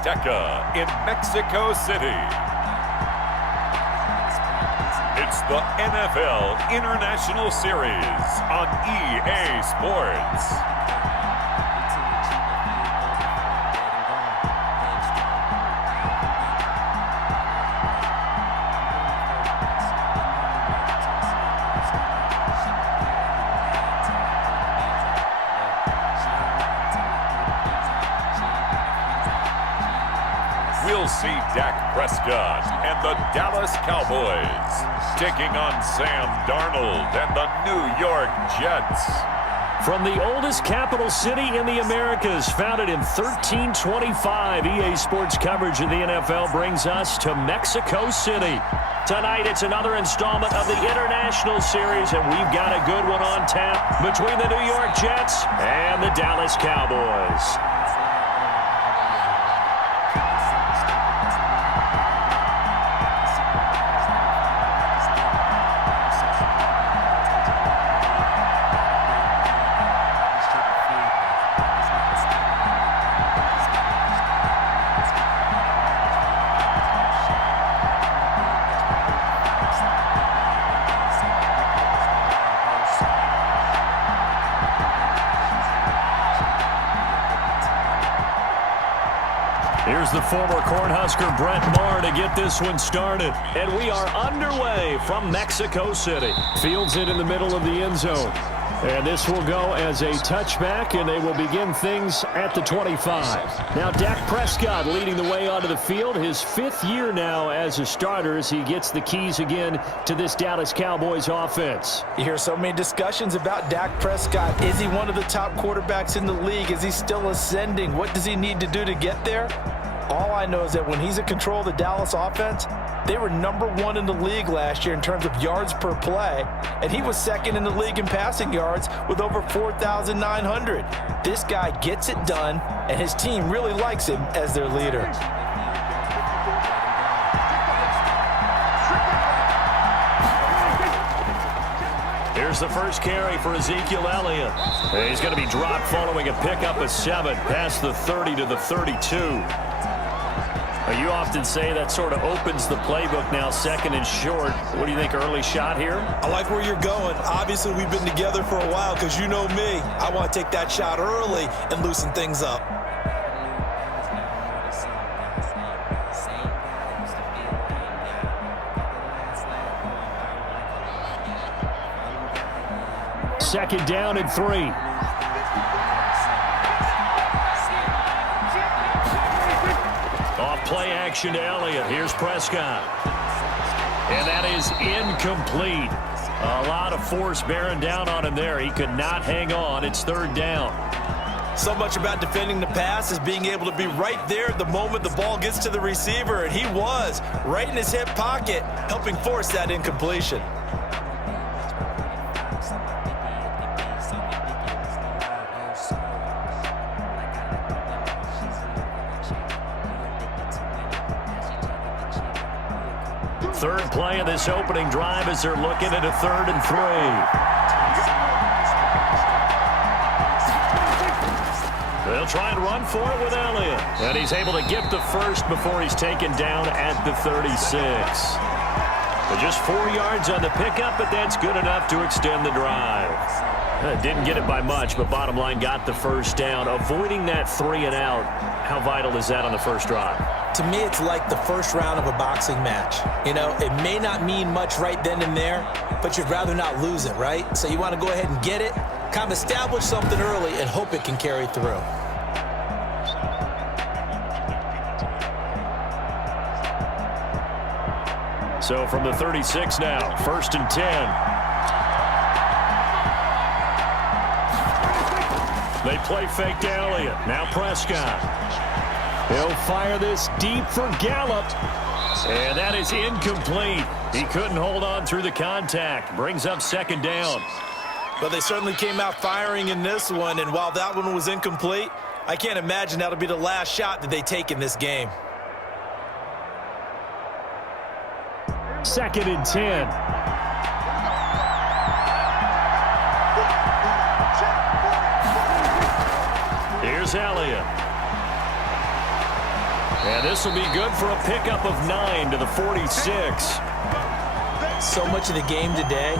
Azteca in Mexico City. It's the NFL International Series on EA Sports. We'll see Dak Prescott and the Dallas Cowboys taking on Sam Darnold and the New York Jets. From the oldest capital city in the Americas, founded in 1325, EA Sports coverage of the NFL brings us to Mexico City. Tonight, it's another installment of the International Series, and we've got a good one on tap between the New York Jets and the Dallas Cowboys. Here's the former Cornhusker Brett Maher to get this one started. And we are underway from Mexico City. Fields it in the middle of the end zone. And this will go as a touchback, and they will begin things at the 25. Now Dak Prescott leading the way onto the field. His fifth year now as a starter as he gets the keys again to this Dallas Cowboys offense. You hear so many discussions about Dak Prescott. Is he one of the top quarterbacks in the league? Is he still ascending? What does he need to do to get there? All I know is that when he's in control of the Dallas offense, they were #1 in the league last year in terms of yards per play, and he was second in the league in passing yards with over 4,900. This guy gets it done, and his team really likes him as their leader. Here's the first carry for Ezekiel Elliott. He's going to be dropped following a pickup of 7 past the 30 to the 32. You often say that sort of opens the playbook now, second and short. What do you think, early shot here? I like where you're going. Obviously, we've been together for a while because you know me. I want to take that shot early and loosen things up. Second down and 3. Play action to Elliott. Here's Prescott. And that is incomplete. A lot of force bearing down on him there. He could not hang on. It's third down. So much about defending the pass is being able to be right there the moment the ball gets to the receiver. And he was right in his hip pocket, helping force that incompletion. Third play of this opening drive as they're looking at a 3rd and 3. They'll try and run for it with Elliott. And he's able to get the first before he's taken down at the 36. But just 4 yards on the pickup, but that's good enough to extend the drive. Didn't get it by much, but bottom line got the first down. Avoiding that 3 and out, how vital is that on the first drive? To me, it's like the first round of a boxing match. You know, it may not mean much right then and there, but you'd rather not lose it, right? So you want to go ahead and get it, kind of establish something early, and hope it can carry through. So from the 36 now, 1st and 10. They play fake to Elliott. Now Prescott. He'll fire this deep for Gallup. And that is incomplete. He couldn't hold on through the contact. Brings up 2nd down. But they certainly came out firing in this one. And while that one was incomplete, I can't imagine that'll be the last shot that they take in this game. 2nd and 10. Here's Elliott. And this will be good for a pickup of 9 to the 46. So much of the game today,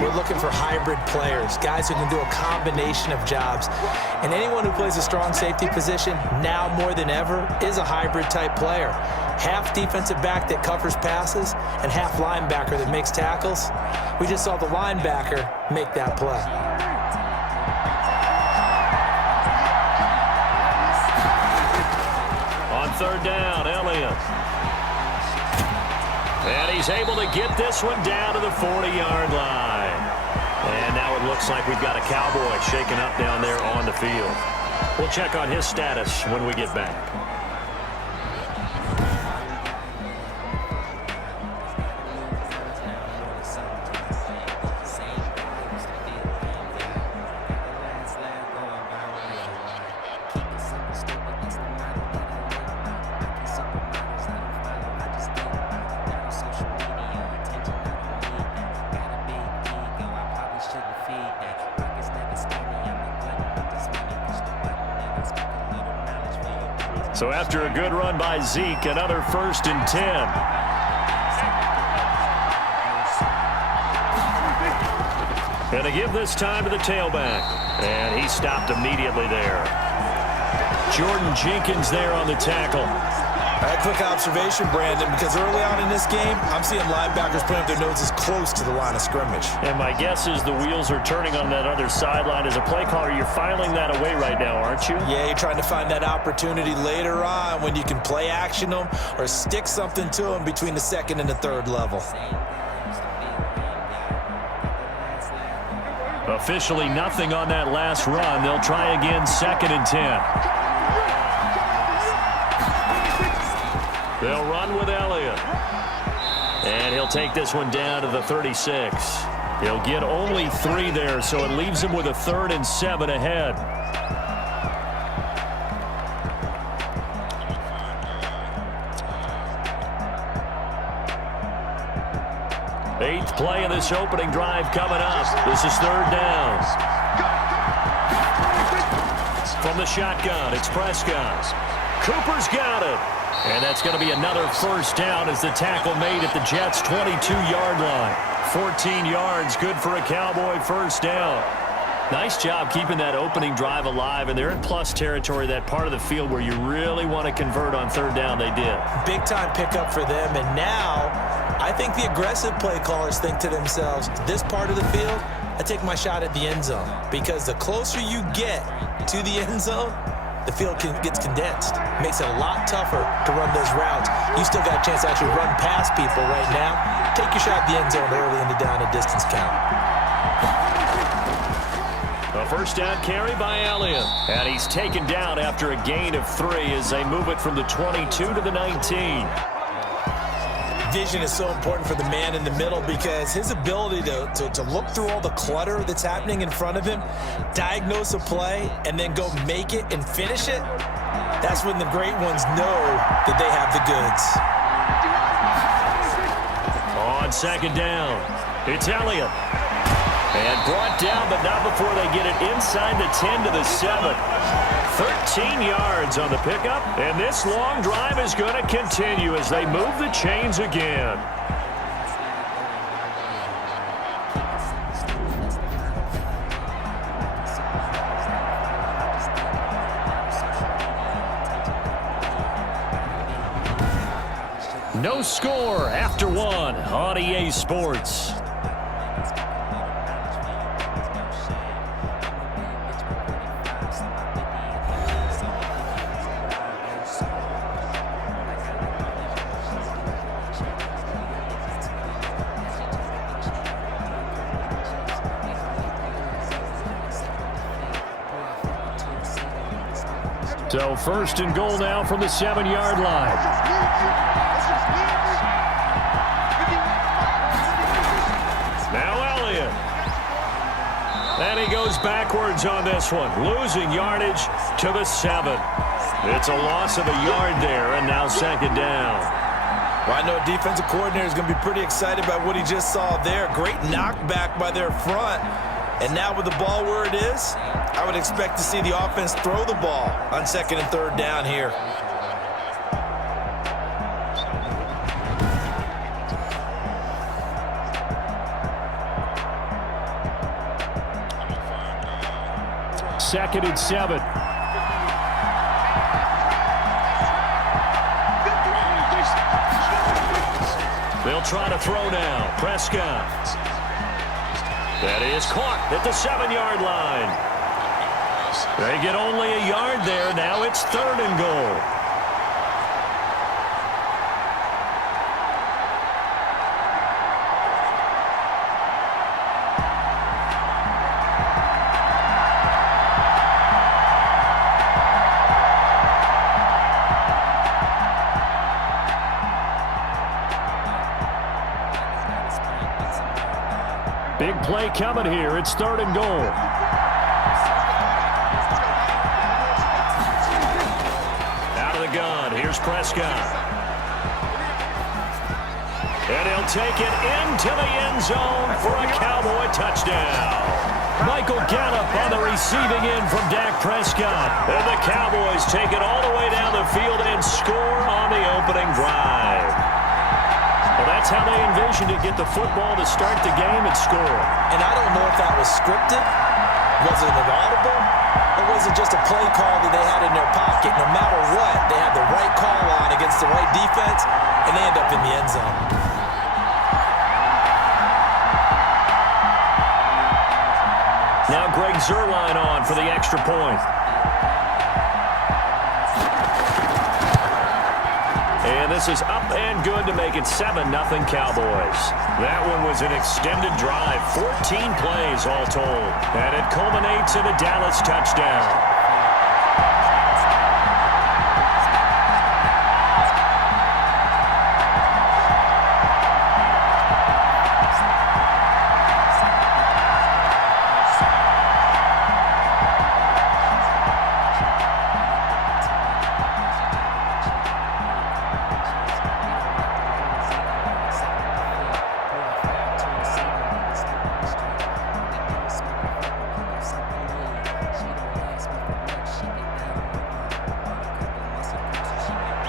we're looking for hybrid players, guys who can do a combination of jobs. And anyone who plays a strong safety position, now more than ever, is a hybrid type player. Half defensive back that covers passes and half linebacker that makes tackles. We just saw the linebacker make that play. On third down, Elliott. And he's able to get this one down to the 40-yard line. And now it looks like we've got a Cowboy shaken up down there on the field. We'll check on his status when we get back. So after a good run by Zeke, another 1st and 10. And to give this time to the tailback. And he stopped immediately there. Jordan Jenkins there on the tackle. A quick observation, Brandon, because early on in this game, I'm seeing linebackers putting their noses close to the line of scrimmage. And my guess is the wheels are turning on that other sideline. As a play caller, you're filing that away right now, aren't you? Yeah, you're trying to find that opportunity later on when you can play action them or stick something to them between the 2nd and the 3rd level. Officially nothing on that last run. They'll try again, 2nd and 10. They'll run with Elliott. And he'll take this one down to the 36. He'll get only 3 there, so it leaves him with a 3rd and 7 ahead. Eighth play of this opening drive coming up. This is 3rd down. From the shotgun, it's Prescott. Cooper's got it. And that's going to be another 1st down as the tackle made at the Jets' 22-yard line. 14 yards, good for a Cowboy 1st down. Nice job keeping that opening drive alive, and they're in plus territory, that part of the field where you really want to convert on 3rd down. They did. Big-time pickup for them, and now I think the aggressive play callers think to themselves, this part of the field, I take my shot at the end zone, because the closer you get to the end zone, the field gets condensed. Makes it a lot tougher to run those routes. You still got a chance to actually run past people right now. Take your shot at the end zone early in the down and distance count. A 1st down carry by Elliott. And he's taken down after a gain of 3 as they move it from the 22 to the 19. Vision is so important for the man in the middle because his ability to look through all the clutter that's happening in front of him, diagnose a play, and then go make it and finish it, that's when the great ones know that they have the goods. On 2nd down, it's Elliott. And brought down, but not before they get it inside the 10 to the 7. 13 yards on the pickup, and this long drive is going to continue as they move the chains again. No score after 1 on EA Sports. So 1st and goal now from the 7-yard line. Now Elliott. And he goes backwards on this one, losing yardage to the 7. It's a loss of a yard there, and now 2nd down. Well, I know a defensive coordinator is going to be pretty excited about what he just saw there. Great knockback by their front. And now with the ball where it is, I would expect to see the offense throw the ball on 2nd and 3rd down here. 2nd and 7. They'll try to throw now. Prescott. That is caught at the 7-yard line. They get only a yard there. Now it's 3rd and goal. Big play coming here. It's 3rd and goal. Out of the gun. Here's Prescott. And he'll take it into the end zone for a Cowboy touchdown. Michael Gallup on the receiving end from Dak Prescott. And the Cowboys take it all the way down the field and score on the opening drive. Well, that's how they envisioned it, get the football to start the game and score. And I don't know if that was scripted, was it an audible, or was it just a play call that they had in their pocket? No matter what, they had the right call on against the right defense, and they end up in the end zone. Now Greg Zuerlein on for the extra point. And this is up and good to make it 7-0 Cowboys. That one was an extended drive, 14 plays all told. And it culminates in a Dallas touchdown.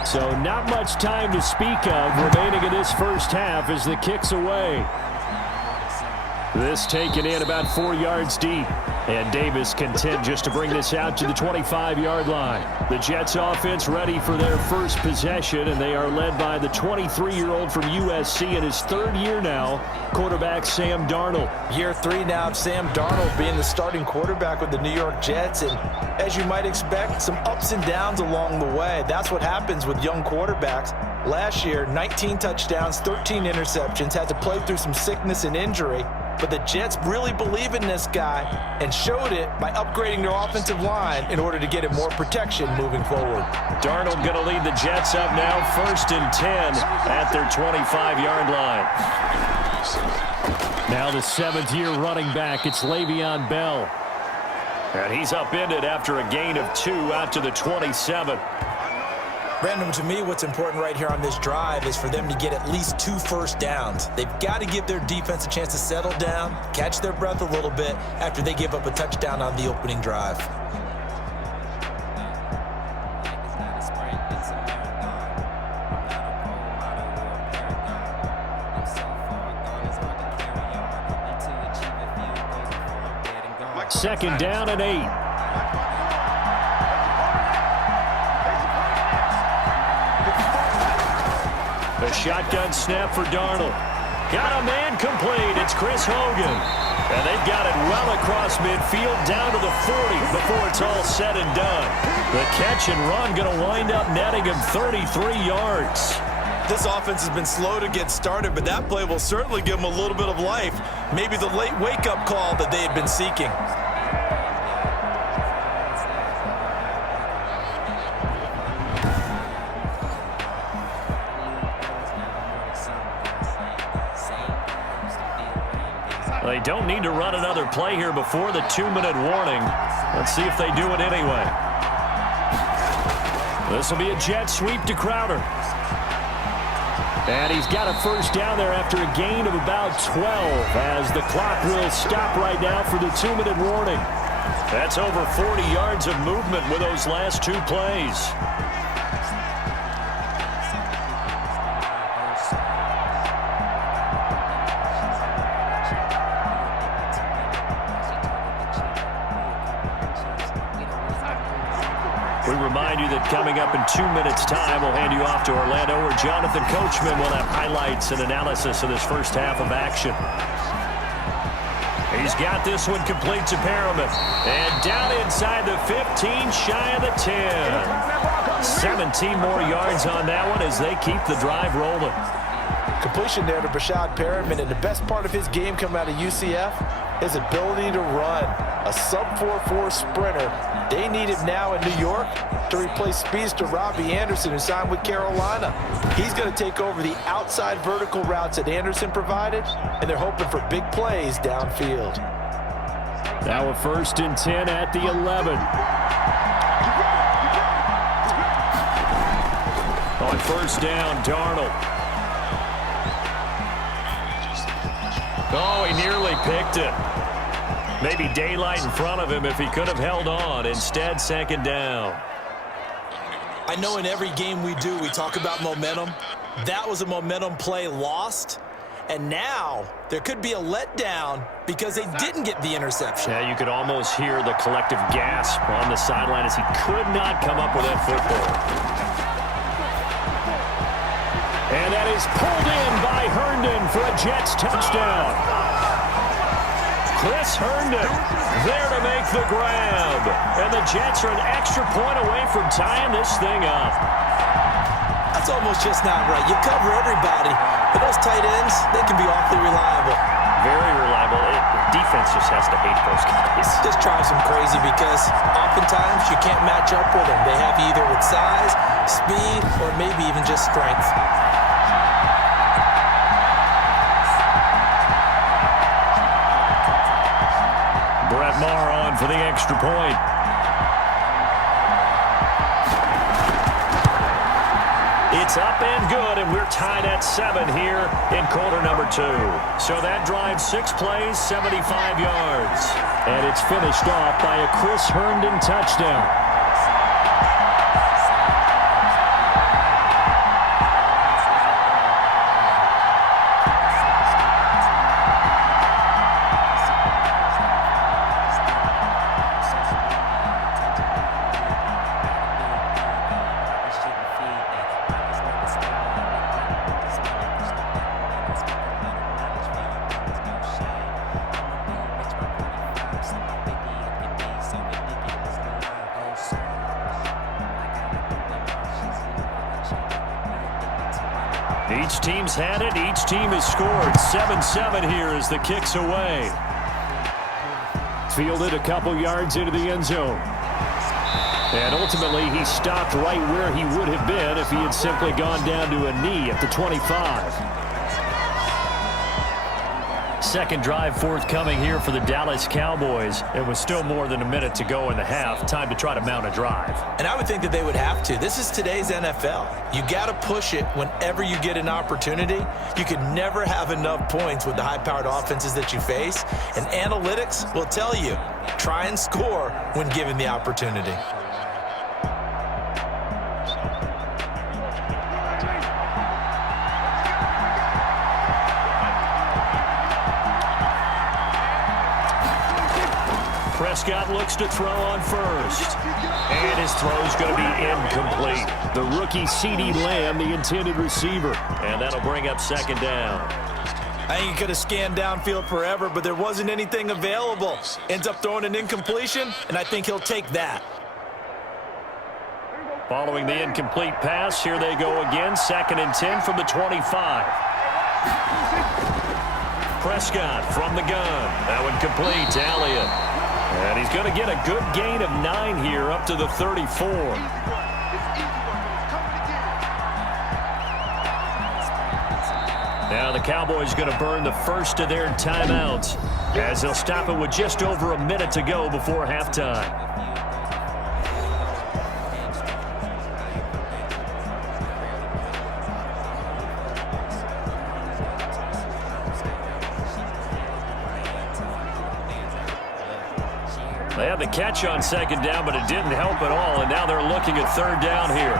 So not much time to speak of remaining in this first half as the kick's away. This taken in about 4 yards deep. And Davis content just to bring this out to the 25-yard line. The Jets offense ready for their first possession, and they are led by the 23-year-old from USC in his 3rd year now, quarterback Sam Darnold. Year 3 now of Sam Darnold being the starting quarterback with the New York Jets. And as you might expect, some ups and downs along the way. That's what happens with young quarterbacks. Last year, 19 touchdowns, 13 interceptions, had to play through some sickness and injury. But the Jets really believe in this guy and showed it by upgrading their offensive line in order to get him more protection moving forward. Darnold going to lead the Jets up now, 1st and 10 at their 25-yard line. Now the 7th-year running back, it's Le'Veon Bell. And he's upended after a gain of 2 out to the 27. Brandon, to me, what's important right here on this drive is for them to get at least 2 first downs. They've got to give their defense a chance to settle down, catch their breath a little bit after they give up a touchdown on the opening drive. Second down and 8. A shotgun snap for Darnold. Got a man complete. It's Chris Hogan. And they've got it well across midfield down to the 40 before it's all said and done. The catch and run going to wind up netting him 33 yards. This offense has been slow to get started, but that play will certainly give them a little bit of life. Maybe the late wake-up call that they had been seeking. They don't need to run another play here before the 2-minute warning. Let's see if they do it anyway. This will be a jet sweep to Crowder. And he's got a first down there after a gain of about 12 as the clock will stop right now for the 2-minute warning. That's over 40 yards of movement with those last 2 plays. remind you that coming up in 2 minutes' time, we'll hand you off to Orlando, where Jonathan Coachman will have highlights and analysis of this first half of action. He's got this one complete to Perriman. And down inside the 15, shy of the 10. 17 more yards on that one as they keep the drive rolling. Completion there to Brashad Perriman, and the best part of his game coming out of UCF, his ability to run. A sub-4.4 sprinter. They need him now in New York to replace speedster Robbie Anderson, who signed with Carolina. He's going to take over the outside vertical routes that Anderson provided, and they're hoping for big plays downfield. Now a 1st and 10 at the 11. On 1st down, Darnold. Oh, he nearly picked it. Maybe daylight in front of him if he could have held on. Instead, 2nd down. I know in every game we do, we talk about momentum. That was a momentum play lost. And now there could be a letdown because they didn't get the interception. Yeah, you could almost hear the collective gasp on the sideline as he could not come up with that football. And that is pulled in by Herndon for a Jets touchdown. Chris Herndon there to make the grab. And the Jets are an extra point away from tying this thing up. That's almost just not right. You cover everybody, but those tight ends, they can be awfully reliable. Very reliable. Defense just has to hate those guys. Just drives them crazy because oftentimes you can't match up with them. They have either with size, speed, or maybe even just strength. Brett Maher on for the extra point. It's up and good, and we're tied at 7 here in quarter number 2. So that drive, 6 plays, 75 yards. And it's finished off by a Chris Herndon touchdown. Each team's had it. Each team has scored. 7-7 here as the kick's away. Fielded a couple yards into the end zone. And ultimately, he stopped right where he would have been if he had simply gone down to a knee at the 25. Second drive forthcoming here for the Dallas Cowboys. It was still more than a minute to go in the half. Time to try to mount a drive. And I would think that they would have to. This is today's NFL. You got to push it whenever you get an opportunity. You can never have enough points with the high-powered offenses that you face. And analytics will tell you, try and score when given the opportunity. Prescott looks to throw on first. And his throw's going to be incomplete. The rookie CeeDee Lamb, the intended receiver. And that'll bring up 2nd down. I think he could have scanned downfield forever, but there wasn't anything available. Ends up throwing an incompletion, and I think he'll take that. Following the incomplete pass, here they go again. 2nd and 10 from the 25. Prescott from the gun. That one complete to Elliott. And he's going to get a good gain of 9 here up to the 34. Now the Cowboys going to burn the first of their timeouts as they'll stop it with just over a minute to go before halftime. They had the catch on 2nd down, but it didn't help at all, and now they're looking at 3rd down here.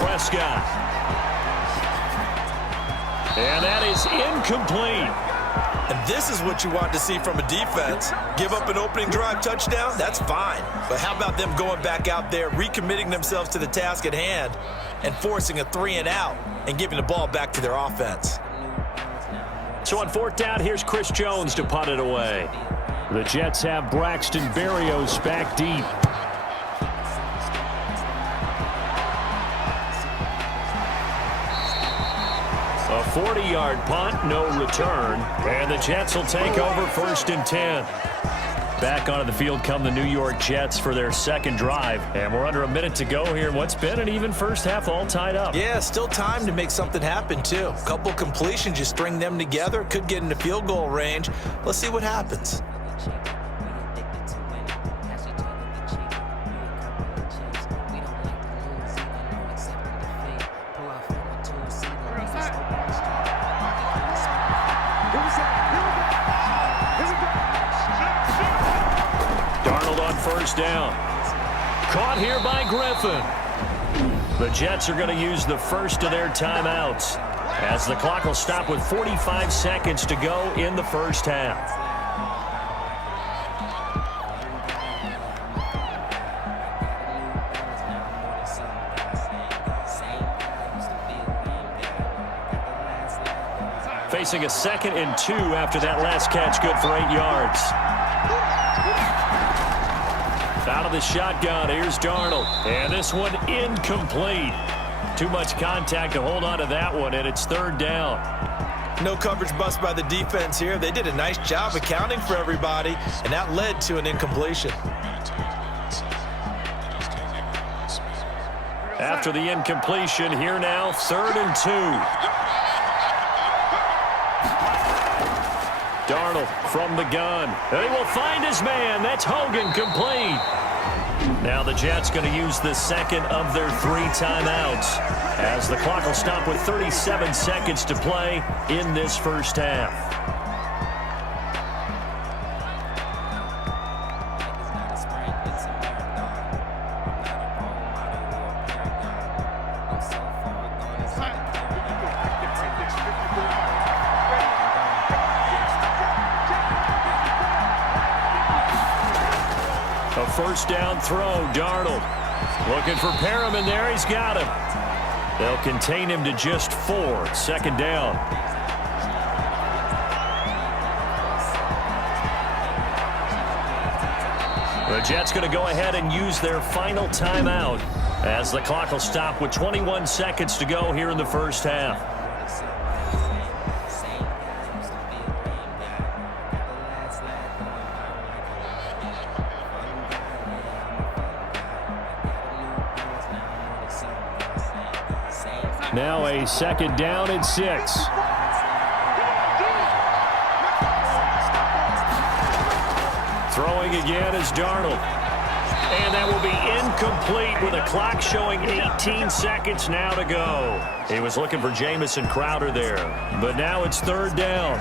Prescott. And that is incomplete. And this is what you want to see from a defense. Give up an opening drive touchdown, that's fine. But how about them going back out there, recommitting themselves to the task at hand, and forcing a 3-and-out and giving the ball back to their offense? So on 4th down, here's Chris Jones to punt it away. The Jets have Braxton Berrios back deep. A 40-yard punt, no return. And the Jets will take over 1st and 10. Back onto the field come the New York Jets for their second drive. And we're under a minute to go here in what's been an even first half, all tied up. Yeah, still time to make something happen, too. A couple completions, you string them together, could get into field goal range. Let's see what happens. First down. Caught here by Griffin. The Jets are going to use the first of their timeouts as the clock will stop with 45 seconds to go in the first half. Facing a 2nd and 2 after that last catch, good for 8 yards. Out of the shotgun, here's Darnold. And this one incomplete. Too much contact to hold on to that one, and it's 3rd down. No coverage bust by the defense here. They did a nice job accounting for everybody, and that led to an incompletion. After the incompletion, here now, 3rd and 2. Darnold from the gun. They will find his man. That's Hogan, complete. Now the Jets going to use the second of their 3 timeouts as the clock will stop with 37 seconds to play in this first half. A first down throw, Darnold. Looking for Perriman there, he's got him. They'll contain him to just 4, 2nd down. The Jets going to go ahead and use their final timeout as the clock will stop with 21 seconds to go here in the first half. Now a 2nd down and 6. Throwing again is Darnold. And that will be incomplete with a clock showing 18 seconds now to go. He was looking for Jamison Crowder there, but now it's 3rd down.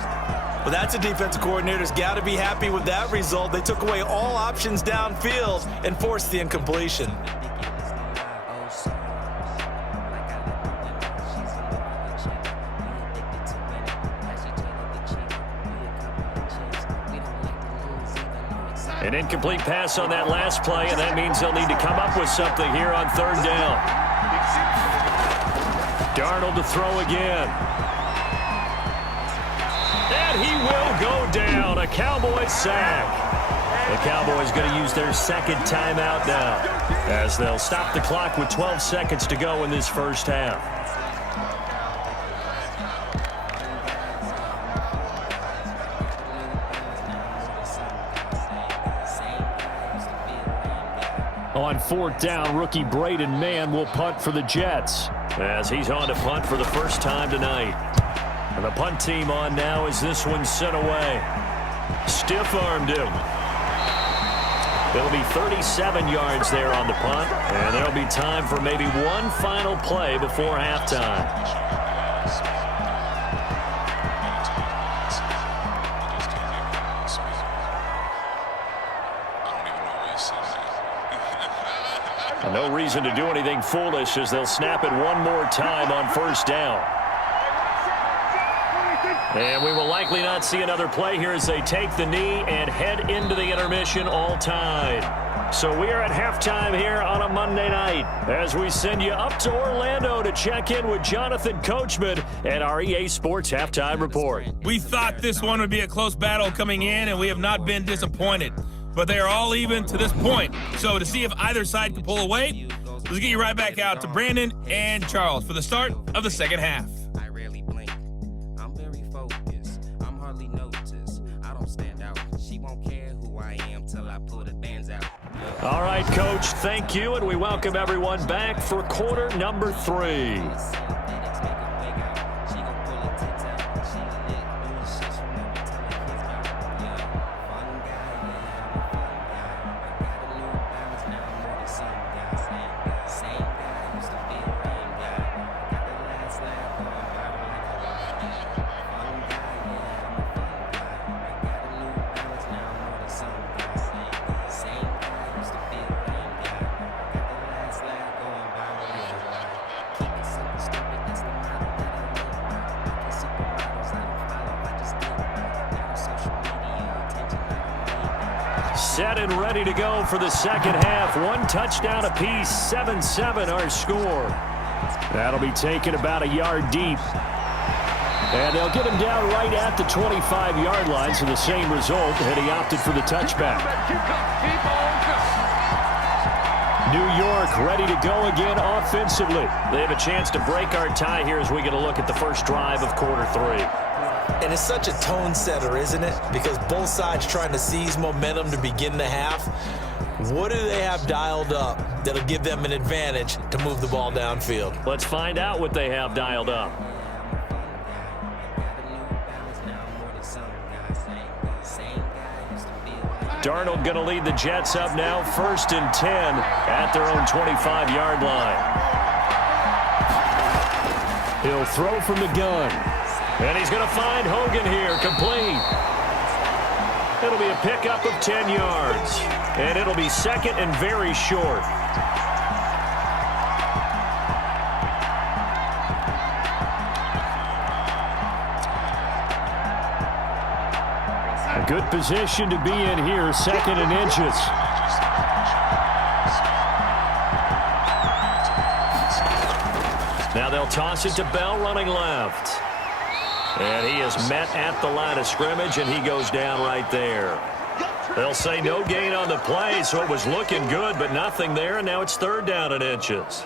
Well, that's a defensive coordinator's got to be happy with that result. They took away all options downfield and forced the incompletion. An incomplete pass on that last play, and that means they'll need to come up with something here on 3rd down. Darnold to throw again. And he will go down. A Cowboys sack. The Cowboys going to use their 2nd timeout now as they'll stop the clock with 12 seconds to go in this first half. On 4th down, rookie Braden Mann will punt for the Jets as he's on to punt for the first time tonight. And the punt team on now as this one's sent away. Stiff-armed him. It'll be 37 yards there on the punt, and there'll be time for maybe one final play before halftime. No reason to do anything foolish as they'll snap it one more time on 1st down. And we will likely not see another play here as they take the knee and head into the intermission all tied. So we are at halftime here on a Monday night as we send you up to Orlando to check in with Jonathan Coachman and our EA Sports Halftime Report. We thought this one would be a close battle coming in, and we have not been disappointed. But they are all even to this point. So to see if either side can pull away, let's get you right back out to Brandon and Charles for the start of the second half. I rarely blink. I'm very focused. I'm hardly noticed. I don't stand out. She won't care who I am till I pull the bands out. All right, Coach, thank you, and we welcome everyone back for quarter number 3. Set and ready to go for the second half. One touchdown apiece, 7-7 our score. That'll be taken about a yard deep. And they'll get him down right at the 25-yard line, so the same result, and he opted for the touchback. New York ready to go again offensively. They have a chance to break our tie here as we get a look at the first drive of quarter 3. And it's such a tone setter, isn't it? Because both sides trying to seize momentum to begin the half. What do they have dialed up that'll give them an advantage to move the ball downfield? Let's find out what they have dialed up. Darnold going to lead the Jets up now, 1st and 10 at their own 25-yard line. He'll throw from the gun. And he's going to find Hogan here, complete. It'll be a pickup of 10 yards. And it'll be second and very short. A good position to be in here, 2nd and inches. Now they'll toss it to Bell running left. And he is met at the line of scrimmage, and he goes down right there. They'll say no gain on the play, so it was looking good, but nothing there, and now it's 3rd down and inches.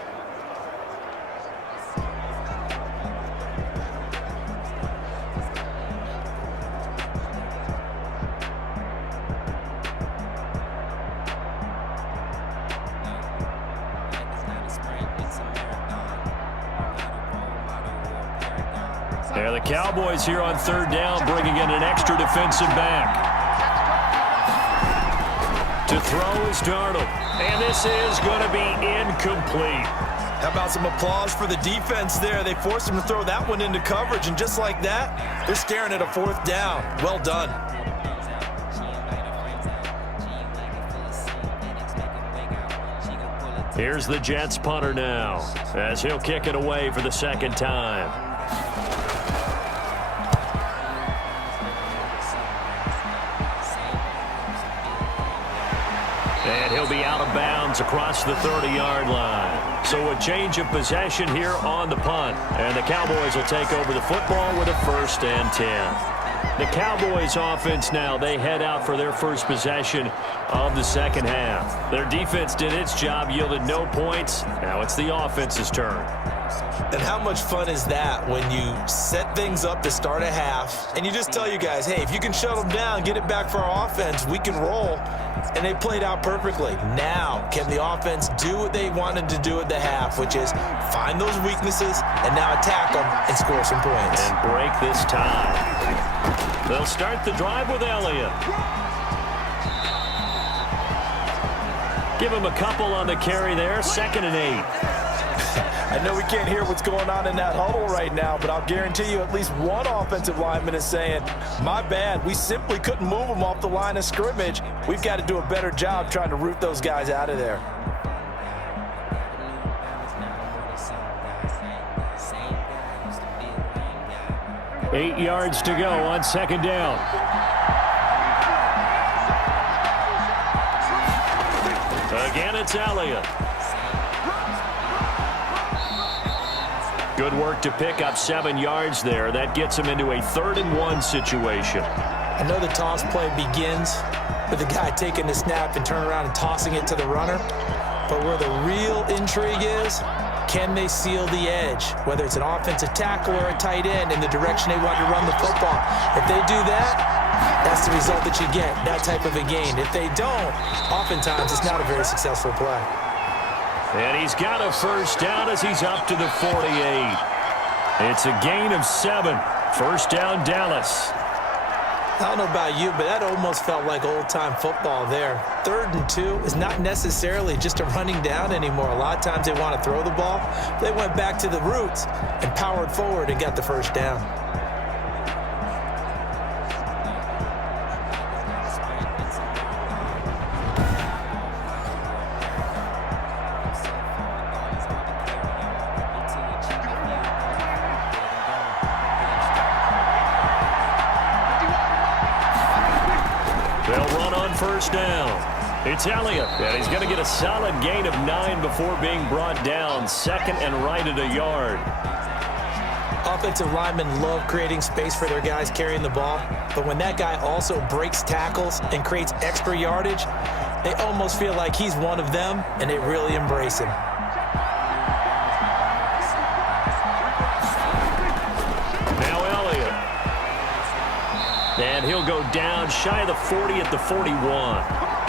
There the Cowboys here on 3rd down, bringing in an extra defensive back. To throw is Darnold, and this is going to be incomplete. How about some applause for the defense there? They forced him to throw that one into coverage, and just like that, they're staring at a 4th down. Well done. Here's the Jets punter now, as he'll kick it away for the 2nd time. And he'll be out of bounds across the 30-yard line. So a change of possession here on the punt. And the Cowboys will take over the football with a 1st and 10. The Cowboys offense now, they head out for their first possession of the second half. Their defense did its job, yielded no points. Now it's the offense's turn. And how much fun is that when you set things up to start a half and you just tell you guys, hey, if you can shut them down, get it back for our offense, we can roll. And they played out perfectly. Now, can the offense do what they wanted to do at the half, which is find those weaknesses and now attack them and score some points. And break this tie. They'll start the drive with Elliott. Give him a couple on the carry there, 2nd and 8. I know we can't hear what's going on in that huddle right now, but I'll guarantee you at least one offensive lineman is saying, my bad, we simply couldn't move them off the line of scrimmage. We've got to do a better job trying to root those guys out of there. 8 yards to go on second down. Again, it's Elliott. Good work to pick up 7 yards there. That gets him into a 3rd-and-1 situation. I know the toss play begins with the guy taking the snap and turning around and tossing it to the runner. But where the real intrigue is, can they seal the edge, whether it's an offensive tackle or a tight end, in the direction they want to run the football? If they do that, that's the result that you get, that type of a gain. If they don't, oftentimes it's not a very successful play. And he's got a first down as he's up to the 48. It's a gain of 7. First down, Dallas. I don't know about you, but that almost felt like old-time football there. 3rd and 2 is not necessarily just a running down anymore. A lot of times they want to throw the ball. They went back to the roots and powered forward and got the first down. They'll run on first down. It's Elliott, and he's going to get a solid gain of 9 before being brought down. 2nd and right at a yard. Offensive linemen love creating space for their guys carrying the ball, but when that guy also breaks tackles and creates extra yardage, they almost feel like he's one of them, and they really embrace him. And he'll go down shy of the 40 at the 41.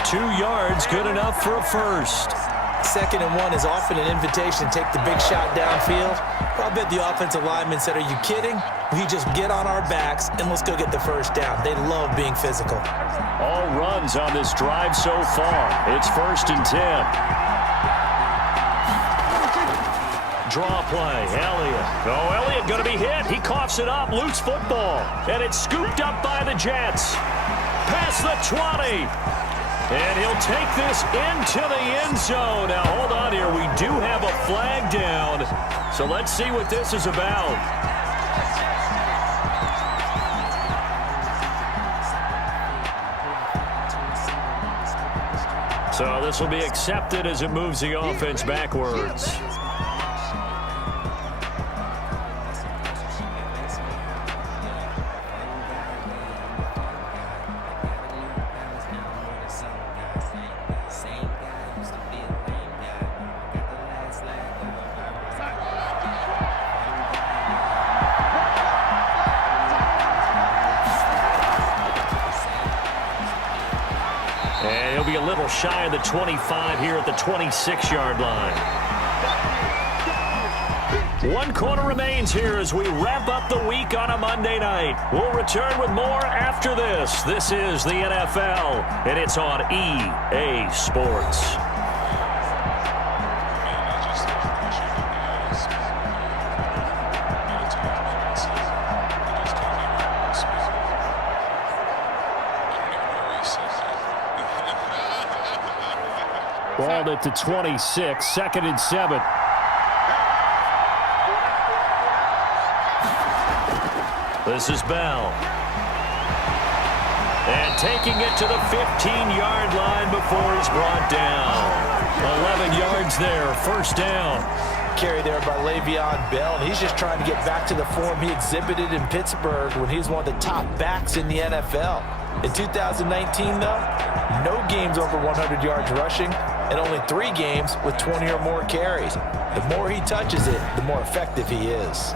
2 yards, good enough for a first. 2nd and 1 is often an invitation to take the big shot downfield. But I bet the offensive lineman said, "Are you kidding? We just get on our backs and let's go get the first down." They love being physical. All runs on this drive so far. It's 1st and 10. Draw play, Elliott. Oh, Elliott going to be hit. He coughs it up, loose football. And it's scooped up by the Jets. Past the 20. And he'll take this into the end zone. Now, hold on here. We do have a flag down. So let's see what this is about. So this will be accepted as it moves the offense backwards. And he'll be a little shy of the 25 here at the 26-yard line. 1 quarter remains here as we wrap up the week on a Monday night. We'll return with more after this. This is the NFL, and it's on EA Sports. Balled at the 26, 2nd and 7. This is Bell. And taking it to the 15-yard line before he's brought down. 11 yards there, first down. Carry there by Le'Veon Bell. And he's just trying to get back to the form he exhibited in Pittsburgh when he was one of the top backs in the NFL. In 2019, though, no games over 100 yards rushing, and only 3 games with 20 or more carries. The more he touches it, the more effective he is.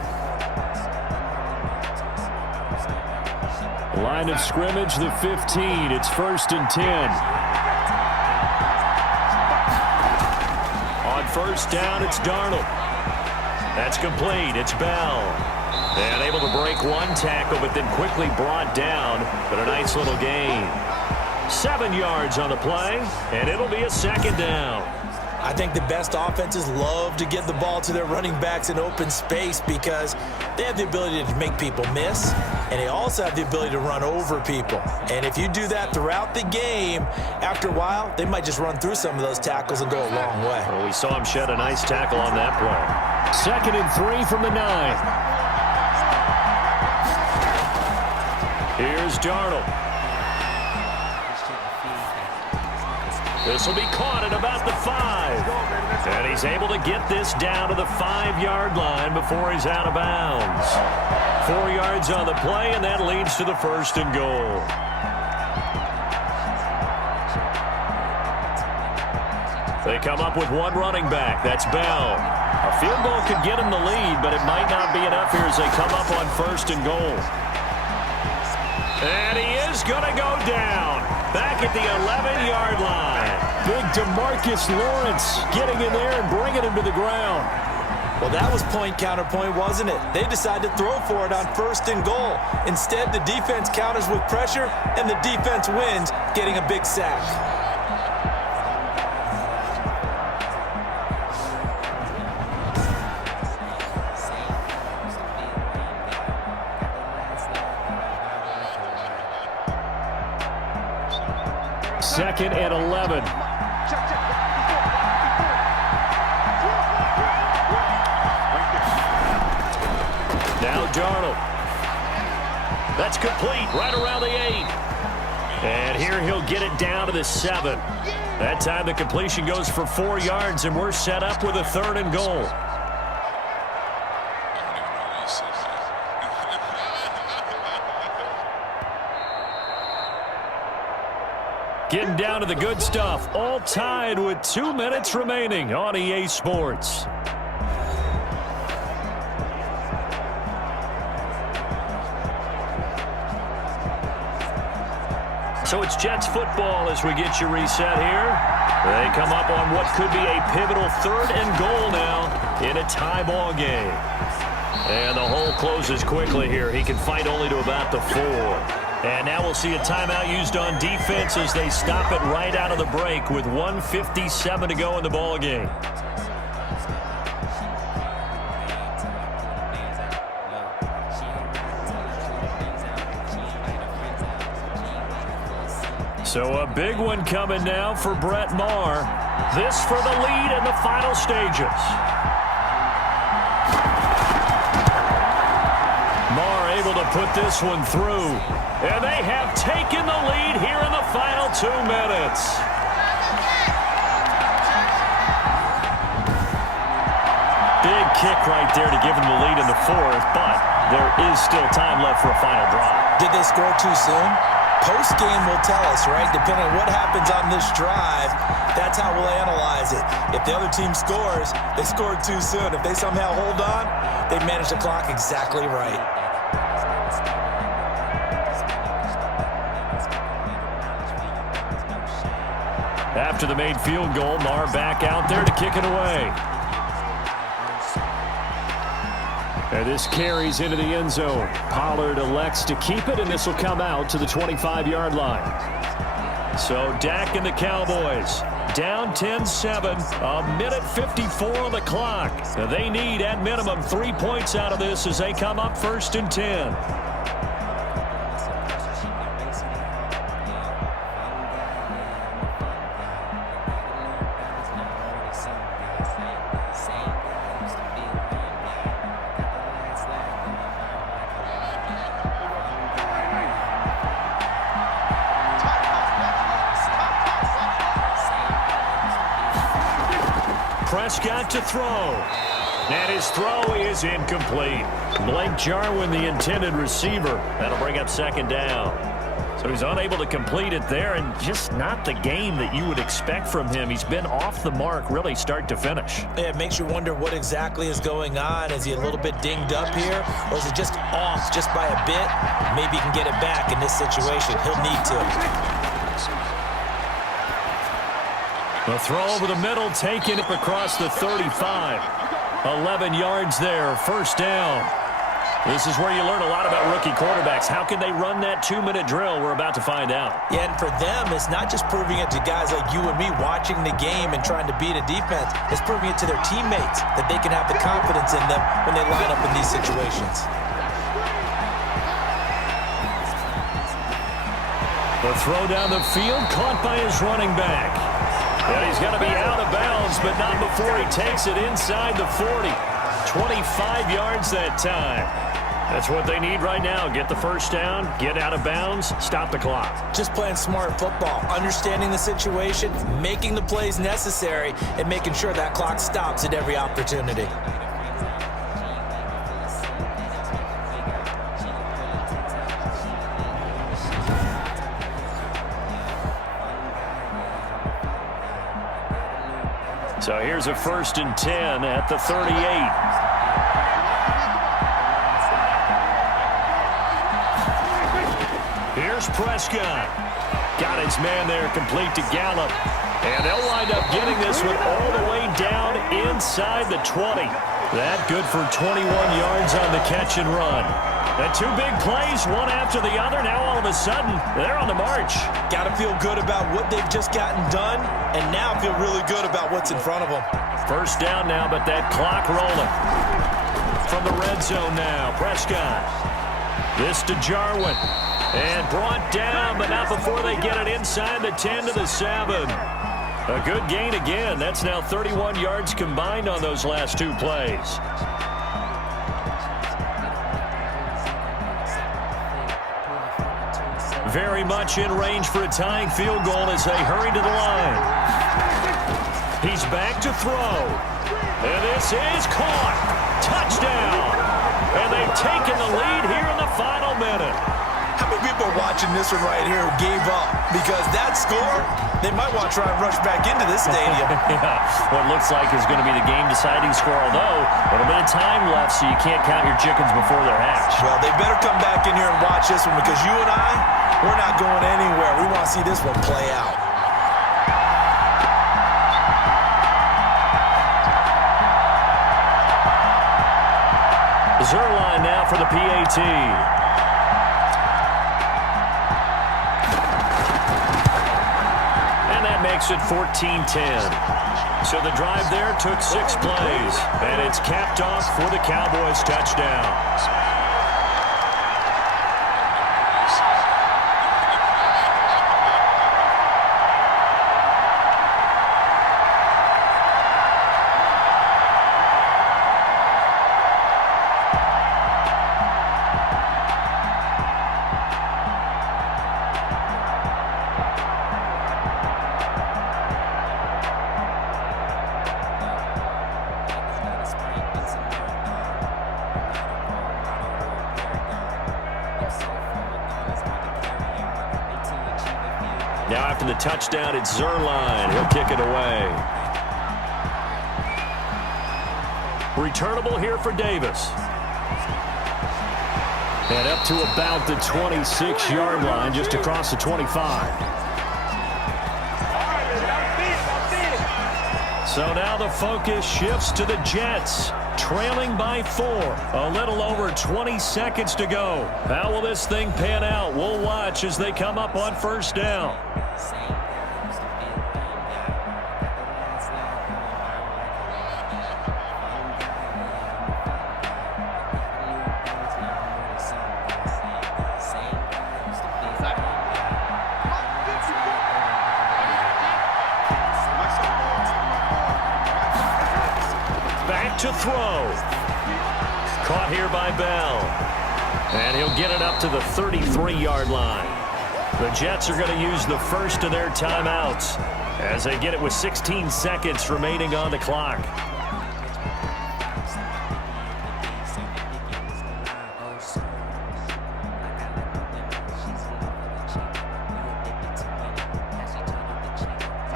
Line of scrimmage, the 15. It's 1st and 10. On first down, it's Darnold. That's complete. It's Bell. And able to break 1 tackle, but then quickly brought down. But a nice little gain. 7 yards on the play, and it'll be a 2nd down. I think the best offenses love to get the ball to their running backs in open space because they have the ability to make people miss, and they also have the ability to run over people. And if you do that throughout the game, after a while, they might just run through some of those tackles and go a long way. Well, we saw him shed a nice tackle on that play. 2nd and 3 from the 9. Here's Darnold. This will be caught at about the 5. And he's able to get this down to the 5-yard line before he's out of bounds. 4 yards on the play, and that leads to the 1st and goal. They come up with one running back. That's Bell. A field goal could get him the lead, but it might not be enough here as they come up on 1st and goal. And he is going to go down. Back at the 11-yard line. Big DeMarcus Lawrence getting in there and bringing him to the ground. Well, that was point counterpoint, wasn't it? They decided to throw for it on 1st and goal. Instead, the defense counters with pressure, and the defense wins, getting a big sack. Second and 11. Now Darnold. That's complete right around the 8. And here he'll get it down to the 7. That time the completion goes for 4 yards, and we're set up with a 3rd and goal. Getting down to the good stuff. All tied with 2 minutes remaining on EA Sports. So it's Jets football as we get you reset here. They come up on what could be a pivotal 3rd and goal now in a tie ball game. And the hole closes quickly here. He can fight only to about the 4. And now we'll see a timeout used on defense as they stop it right out of the break with 1:57 to go in the ball game. So a big one coming now for Brett Maher. This for the lead in the final stages. Maher able to put this one through. And they have taken the lead here in the final 2 minutes. Big kick right there to give them the lead in the 4th, but there is still time left for a final drive. Did they score too soon? Post-game will tell us, right? Depending on what happens on this drive, that's how we'll analyze it. If the other team scores, they scored too soon. If they somehow hold on, they manage the clock exactly right. After the made field goal, Maher back out there to kick it away. And this carries into the end zone. Pollard elects to keep it, and this will come out to the 25-yard line. So Dak and the Cowboys down 10-7, 1:54 on the clock. Now they need, at minimum, 3 points out of this as they come up 1st and 10. Prescott to throw. And his throw is incomplete. Blake Jarwin, the intended receiver. That'll bring up 2nd down. So he's unable to complete it there, and just not the game that you would expect from him. He's been off the mark really start to finish. Yeah, it makes you wonder what exactly is going on. Is he a little bit dinged up here, or is it just off just by a bit? Maybe he can get it back in this situation. He'll need to. The throw over the middle, taking it across the 35. 11 yards there, 1st down. This is where you learn a lot about rookie quarterbacks. How can they run that 2-minute drill? We're about to find out. Yeah, and for them, it's not just proving it to guys like you and me watching the game and trying to beat a defense. It's proving it to their teammates that they can have the confidence in them when they line up in these situations. The throw down the field, caught by his running back. And he's going to be out of bounds, but not before he takes it inside the 40. 25 yards that time. That's what they need right now. Get the first down, get out of bounds, stop the clock. Just playing smart football, understanding the situation, making the plays necessary, and making sure that clock stops at every opportunity. So here's a 1st and 10 at the 38. Here's Prescott. Got his man there complete to Gallup. And they'll wind up getting this one all the way down inside the 20. That good for 21 yards on the catch and run. And 2 big plays, one after the other. Now all of a sudden, they're on the march. Got to feel good about what they've just gotten done, and now feel really good about what's in front of them. First down now, but that clock rolling. From the red zone now, Prescott. This to Jarwin. And brought down, but not before they get it inside the 10 to the 7. A good gain again. That's now 31 yards combined on those last 2 plays. Very much in range for a tying field goal as they hurry to the line. He's back to throw. And this is caught. Touchdown. And they've taken the lead here in the final minute. How many people are watching this one right here who gave up? Because that score, they might want to try and rush back into this stadium. Yeah, what looks like is going to be the game-deciding score, although a little bit of time left, so you can't count your chickens before they're hatched. Well, they better come back in here and watch this one, because you and I, we're not going anywhere. We want to see this one play out. Zerline now for the PAT. Makes it 14-10. So the drive there took 6 plays, and it's capped off for the Cowboys touchdown. Now after the touchdown, it's Zerline. He'll kick it away. Returnable here for Davis. And up to about the 26-yard line, just across the 25. So now the focus shifts to the Jets, trailing by 4. A little over 20 seconds to go. How will this thing pan out? We'll watch as they come up on first down. To throw. Caught here by Bell. And he'll get it up to the 33-yard line. The Jets are going to use the first of their timeouts as they get it with 16 seconds remaining on the clock.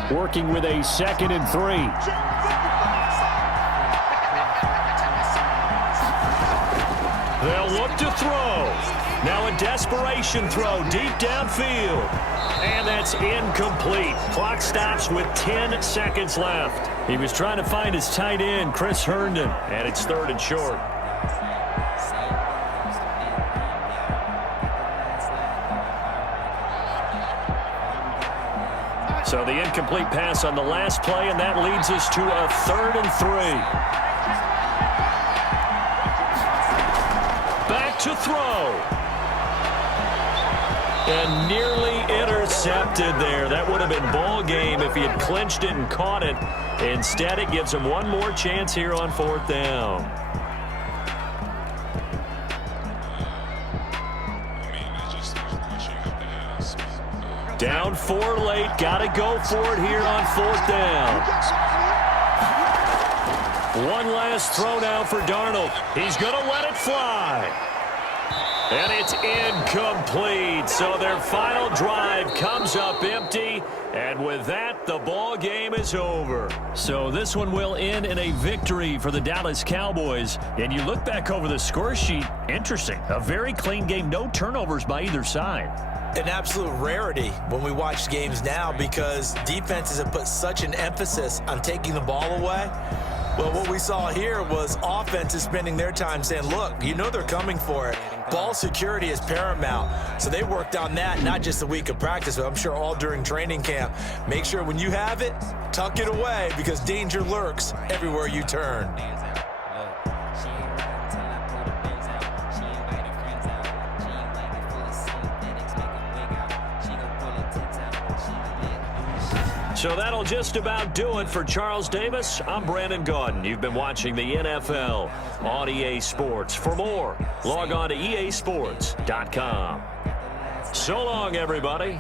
Working with a 2nd and 3. They'll look to throw. Now a desperation throw deep downfield. And that's incomplete. Clock stops with 10 seconds left. He was trying to find his tight end, Chris Herndon, and it's 3rd and short. So the incomplete pass on the last play, and that leads us to a 3rd and 3. To throw. And nearly intercepted there. That would have been ball game if he had clinched it and caught it. Instead, it gives him one more chance here on 4th down. Down 4 late. Got to go for it here on 4th down. One last throw now for Darnold. He's going to let it fly. And it's incomplete. So their final drive comes up empty. And with that, the ball game is over. So this one will end in a victory for the Dallas Cowboys. And you look back over the score sheet, interesting. A very clean game, no turnovers by either side. An absolute rarity when we watch games now because defenses have put such an emphasis on taking the ball away. Well, what we saw here was offenses spending their time saying, look, you know they're coming for it. Ball security is paramount. So they worked on that, not just a week of practice, but I'm sure all during training camp. Make sure when you have it, tuck it away because danger lurks everywhere you turn. So that'll just about do it for Charles Davis. I'm Brandon Gaudin. You've been watching the NFL on EA Sports. For more, log on to easports.com. So long, everybody.